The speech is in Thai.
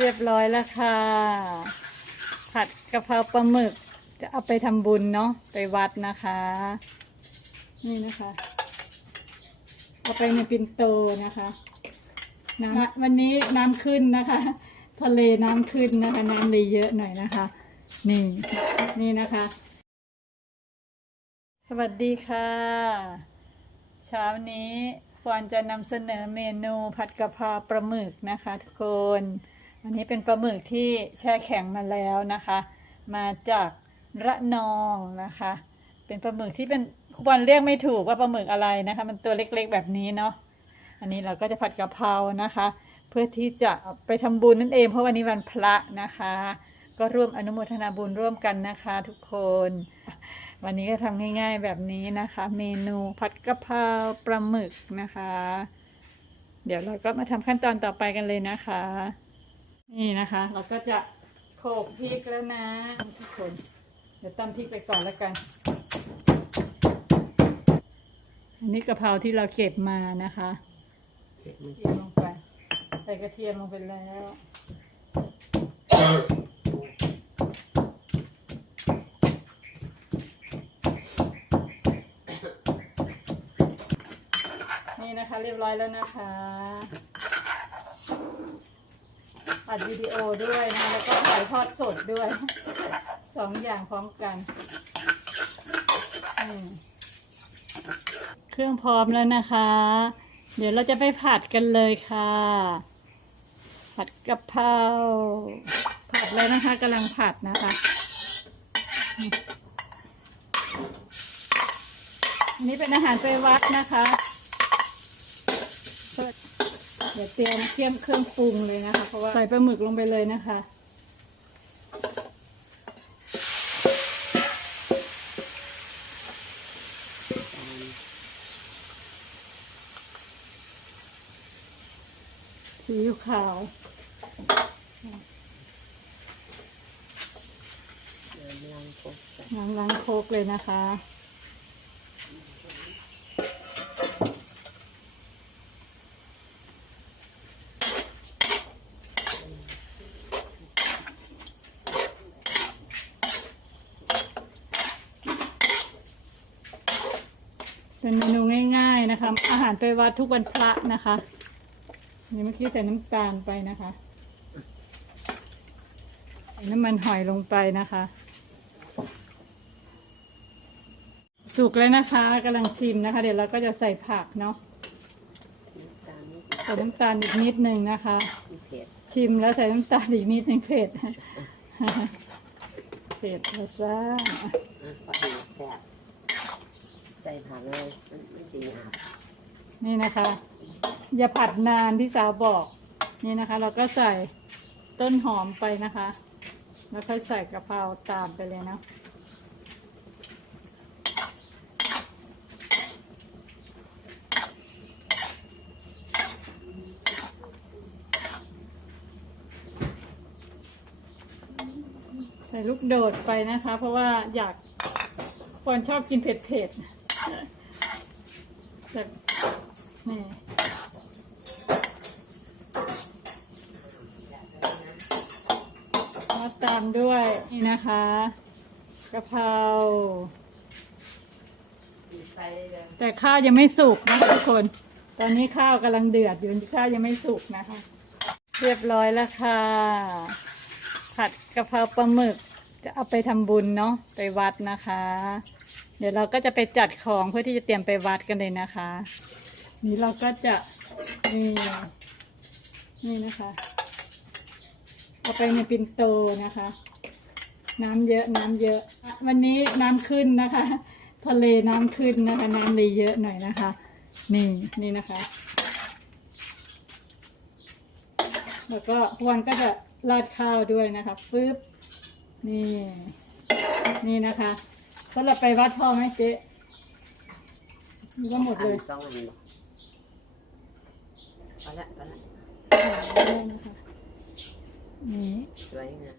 เรียบร้อยแล้วค่ะ ผัดกะเพราปลาหมึก จะเอาไปทำบุญเนาะไปวัดนะคะ นี่นะคะ เอาไปในปินโตนะคะน้ำวันนี้น้ำขึ้นนะคะ ทะเลน้ำขึ้นนะคะ น้ำเลยเยอะหน่อยนะคะ นี่ นี่นะคะ สวัสดีค่ะ เช้านี้ควรจะนำเสนอเมนูผัดกะเพราปลาหมึกนะคะ ทุกคน อันนี้เป็นปลาหมึกที่แช่แข็งมาแล้วนะคะ มาจากระนองนะคะ เป็นปลาหมึกที่เป็นควรเรียกไม่ถูกว่าปลาหมึกอะไรนะคะ มันตัวเล็กๆแบบนี้เนาะอันนี้เราก็จะผัดกะเพรานะคะ เพื่อที่จะไปทำบุญนั่นเอง เพราะวันนี้วันพระนะคะ ก็ร่วมอนุโมทนาบุญร่วมกันนะคะทุกคน วันนี้ก็ทำง่าย ๆแบบนี้นะคะ เมนูผัดกะเพราปลาหมึกนะคะ เดี๋ยวเราก็มาทำขั้นตอนต่อไปกันเลยนะคะ นี่นะคะ เราก็จะโขลกพริกแล้วนะทุกคน เดี๋ยวตำพริกไปก่อนแล้วกัน อันนี้กะเพราที่เราเก็บมานะคะเสร็จมันเทียมลงไปใส่กระเทียมลงไปแล้วนี่นะคะ เรียบร้อยแล้วนะคะ อัดวิดีโอด้วยนะ แล้วก็ถ่ายทอดสดด้วยสองอย่างพร้อมกัน เครื่องพร้อมแล้วนะคะ เดี๋ยวเราจะไปผัดกันเลยค่ะ ผัดกะเพราผัดแล้วนะคะกำลังผัดนะคะอันนี้เป็นอาหารไปวัดนะคะ เดี๋ยวเตรียมเตรียมเครื่องปรุงเลยนะคะ เพราะว่าใส่ปลาหมึกลงไปเลยนะคะซีอิ๊วขาว เดินลังโคกใส่น้ำล้างโคกเลยนะคะ เป็นเมนูง่ายๆนะคะ อาหารไปวัดทุกวันพระนะคะนี่เมื่อกี้ใส่น้ำตาลไปนะคะใส่น้ำมันหอยลงไปนะคะ สุกแล้วนะคะกำลังชิมนะคะ เดี๋ยวเราก็จะใส่ผักเนาะใส่น้ำตาลอีกนิดนึงนะคะ ชิมแล้วใส่น้ำตาลอีกนิดนึงเผ็ดเผ็ดละซ่าอะ ใส่ผักเลยมันมันสีอาบนี่นะคะ อย่าผัดนานที่สาวบอก นี่นะคะ เราก็ใส่ต้นหอมไปนะคะ แล้วค่อยใส่กะเพราตามไปเลยนะใส่ลูกโดดไปนะคะ เพราะว่าอยากคนชอบกินเผ็ดๆ แบบนี่มาตามด้วยนี่นะคะกะเพราแต่ข้าวยังไม่สุกนะคะทุกคน ตอนนี้ข้าวกำลังเดือดอยู่ข้าวยังไม่สุกนะคะ เรียบร้อยแล้วค่ะ ผัดกะเพราปลาหมึกจะเอาไปทำบุญเนาะไปวัดนะคะ เดี๋ยวเราก็จะไปจัดของเพื่อที่จะเตรียมไปวัดกันเลยนะคะ นี่เราก็จะนี่นี่นะคะเอาไปในปินโตนะคะ น้ำเยอะน้ำเยอะอะวันนี้น้ำขึ้นนะคะ ทะเลน้ำขึ้นนะคะ น้ำเลยเยอะหน่อยนะคะ นี่นี่นะคะ แล้วก็พวนก็จะราดข้าวด้วยนะคะปึ๊บนี่นี่นะคะ ก็เราไปวัดพอไหมเจ๊นี่ก็หมดอัเลยนสองอันบอกพอละพอละนี่ สวยงาม